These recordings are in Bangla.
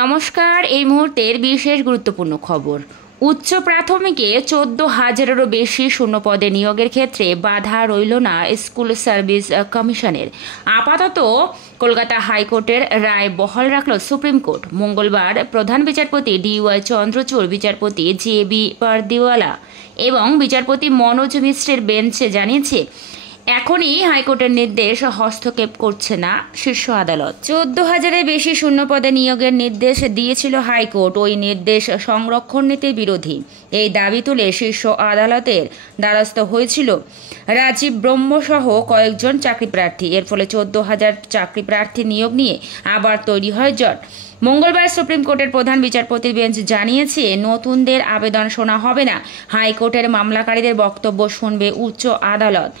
নমস্কার। এই মুহূর্তের বিশেষ গুরুত্বপূর্ণ খবর। উচ্চ প্রাথমিকে 14,000-এরও বেশি শূন্যপদে নিয়োগের ক্ষেত্রে বাধা রইল না স্কুল সার্ভিস কমিশনের। আপাতত কলকাতা হাইকোর্টের রায় বহাল রাখল সুপ্রিম কোর্ট। মঙ্গলবার প্রধান বিচারপতি DY চন্দ্রচূড়, বিচারপতি JB পারদিওয়ালা এবং বিচারপতি মনোজ মিশ্রের বেঞ্চে জানিয়েছে, এখনই হাইকোর্টের নির্দেশ হস্তক্ষেপ করছে না শীর্ষ আদালত। 14,000-এর বেশি শূন্যপদে নিয়োগের নির্দেশ দিয়েছিল হাইকোর্ট। ওই নির্দেশ সংরক্ষণ নীতির বিরোধী। এই দাবি তুলে শীর্ষ আদালতের দ্বারস্থ হয়েছিল রাজীব ব্রহ্মসহ কয়েকজন চাকরি প্রার্থী। এর ফলে 14,000 চাকরি প্রার্থী নিয়োগ নিয়ে আবার তৈরি হয় জট। মঙ্গলবার সুপ্রিম কোর্টের প্রধান বিচারপতির বেঞ্চ জানিয়েছে, নতুনদের আবেদন শোনা হবে না। হাইকোর্টের মামলাকারীদের বক্তব্য শুনবে উচ্চ আদালত।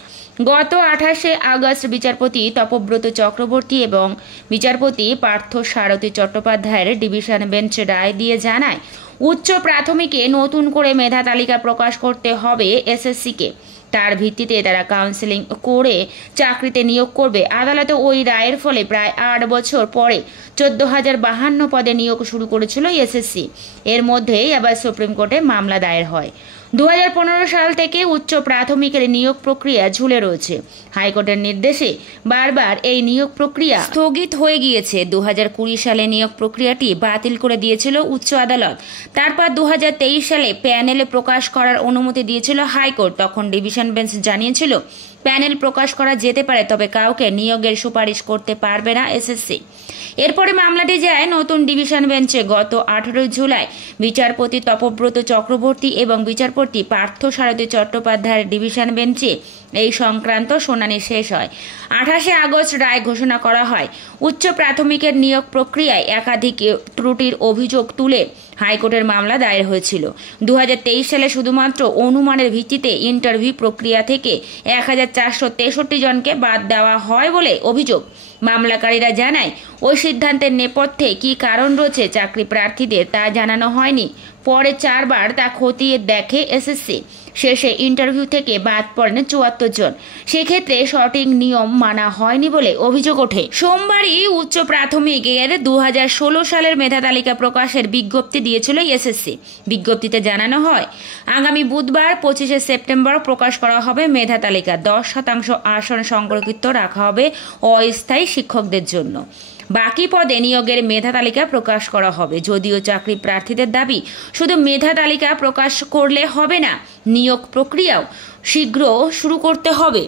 গত 28শে আগস্ট বিচারপতি তপব্রত চক্রবর্তী এবং বিচারপতি পার্থ সারথী চট্টোপাধ্যায়ের ডিভিশন বেঞ্চ রায় দিয়ে জানায়, উচ্চ প্রাথমিকে নতুন করে মেধা তালিকা প্রকাশ করতে হবে SSC-কে। তার ভিত্তিতে তারা কাউন্সেলিং করে চাকরিতে নিয়োগ করবে। আদালতে ওই রায়ের ফলে প্রায় 8 বছর পরে 14,052 পদে নিয়োগ শুরু করেছিল SSC। এর মধ্যেই আবার সুপ্রিম কোর্টে মামলা দায়ের হয়। 2015 সাল থেকে উচ্চ প্রাথমিকের নিয়োগ প্রক্রিয়া ঝুলে রয়েছে। হাইকোর্টের নির্দেশে বারবার এই নিয়োগ প্রক্রিয়া স্থগিত হয়ে গিয়েছে। 2020 সালে নিয়োগ প্রক্রিয়াটি বাতিল করে দিয়েছিল উচ্চ আদালত। তারপর 2023 সালে প্যানেলে প্রকাশ করার অনুমতি দিয়েছিল হাইকোর্ট। তখন ডিভিশন বেঞ্চ জানিয়েছিল, প্যানেল প্রকাশ করা যেতে পারে, তবে কাউকে নিয়োগের সুপারিশ করতে পারবে না SSC। এরপরে মামলাটি যায় নতুন ডিভিশন বেঞ্চে। গত 18 জুলাই বিচারপতি তপব্রত চক্রবর্তী এবং বিচারপতি পার্থ সারথী চট্টোপাধ্যায়ের ডিভিশন বেঞ্চে এই সংক্রান্ত শুনানি শেষ হয়। 28শে আগস্ট রায় ঘোষণা করা হয়। উচ্চ প্রাথমিকের নিয়োগ প্রক্রিয়ায় একাধিক ত্রুটির অভিযোগ তুলে হাইকোর্টের মামলা দায়ের হয়েছিল। 2023 সালে শুধুমাত্র অনুমানের ভিত্তিতে ইন্টারভিউ প্রক্রিয়া থেকে 1,463 জনকে বাদ দেওয়া হয় বলে অভিযোগ। মামলাকারীরা জানায়, ওই সিদ্ধান্তের নেপথ্যে কী কারণ রয়েছে চাকরি প্রার্থীদের তা জানানো হয়নি। পরে 4 বার তা খতিয়ে দেখে SSC। শেষে ইন্টারভিউ থেকে বাদ পড়েন 74 জন। সেক্ষেত্রে সঠিক নিয়ম মানা হয়নি বলে অভিযোগ ওঠে। সোমবারই উচ্চ প্রাথমিকের 2016 সালের মেধা তালিকা প্রকাশের বিজ্ঞপ্তি দিয়েছিল SSC। বিজ্ঞপ্তিতে জানানো হয়, আগামী বুধবার 25শে সেপ্টেম্বর প্রকাশ করা হবে মেধা তালিকা। 10% আসন সংরক্ষিত রাখা হবে অস্থায়ী শিক্ষকদের জন্য। বাকি পদে নিয়োগের মেধা তালিকা প্রকাশ করা হবে। যদিও চাকরি প্রার্থীদের দাবি, শুধু মেধা তালিকা প্রকাশ করলে হবে না, নিয়োগ প্রক্রিয়াও শীঘ্র শুরু করতে হবে।